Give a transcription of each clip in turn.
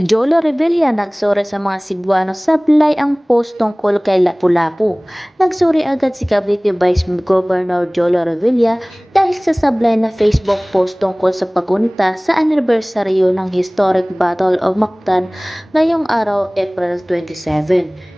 Jolo Revilla nagsuri sa mga Cebuano sablay ang post tungkol kay Lapu-Lapu. Nagsuri agad si Cavite Vice Governor Jolo Revilla dahil sa sablay na Facebook post tungkol sa paggunita sa anibersaryo ng Historic Battle of Mactan ngayong araw April 27.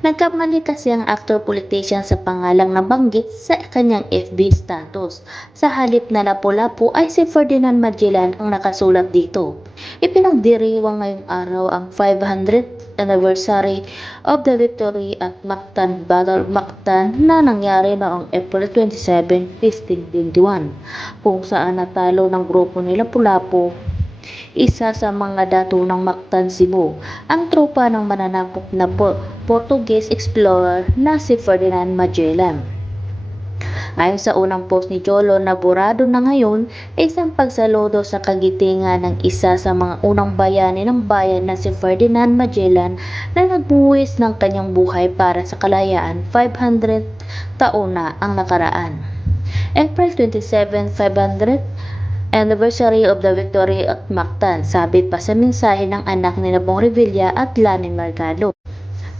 Nagkamali kasi ang actor-politician sa pangalang nabanggit sa kanyang FB status. Sa halip na Lapu-Lapu ay si Ferdinand Magellan ang nakasulat dito. Ipinagdiriwang ngayong araw ang 500th anniversary of the victory at Mactan Battle of Mactan na nangyari noong April 27, 1521, kung saan natalo ng grupo ni Lapu-Lapu, isa sa mga datunang Mactan, Cebu, ang tropa ng mananakop na Portuguese explorer na si Ferdinand Magellan. Ayon sa unang post ni Jolo na burado na ngayon, ay isang pagsaludo sa kagitingan ng isa sa mga unang bayani ng bayan na si Ferdinand Magellan na nagbuwis ng kanyang buhay para sa kalayaan 500 taon na ang nakaraan. April 27, 500 anniversary of the victory at Mactan, sabit pa sa mensahe ng anak ni Bong Revilla at Lani Mercado.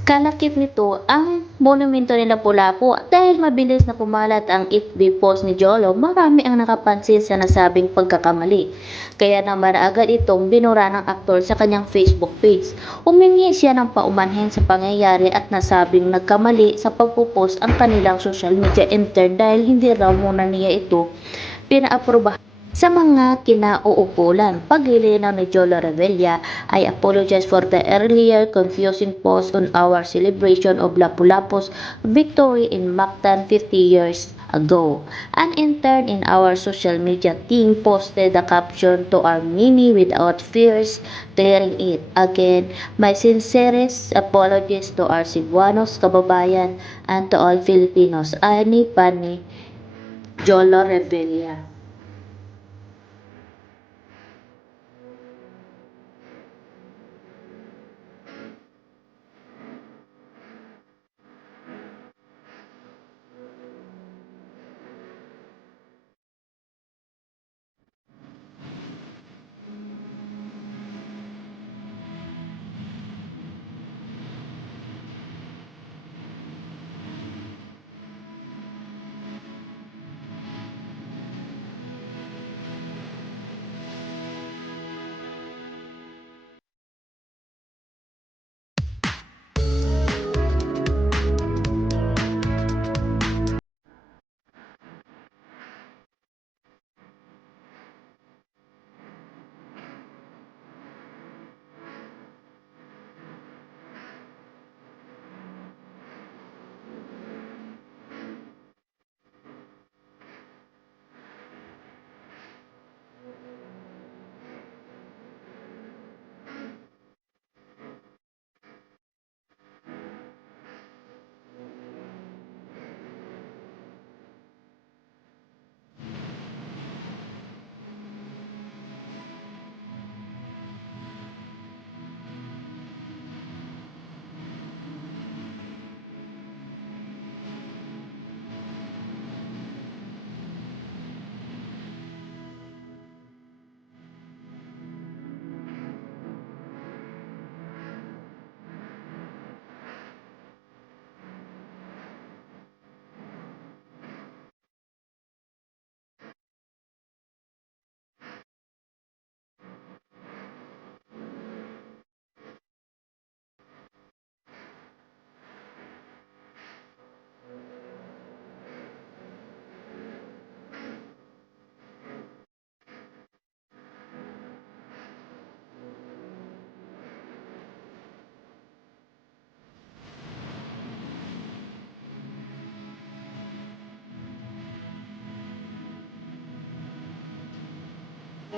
Kalakip nito ang monumento ni Lapu-Lapu dahil mabilis na kumalat ang FB post ni Jolo, marami ang nakapansin sa nasabing pagkakamali. Kaya naman agad itong binura ng aktor sa kanyang Facebook page. Humingi siya ng paumanhin sa pangyayari at nasabing nagkamali sa pagpupost ang kanilang social media intern dahil hindi raw muna niya ito pinaaprobahan sa mga kinauukulan. Paglilinaw ni Jolo Revilla, I apologize for the earlier confusing post on our celebration of Lapu-Lapu's victory in Mactan 50 years ago. An intern in our social media team posted the caption to our mini without fears clearing it. Again, my sincerest apologies to our Cebuanos kababayan and to all Filipinos. Ani pa ni Jolo Revilla.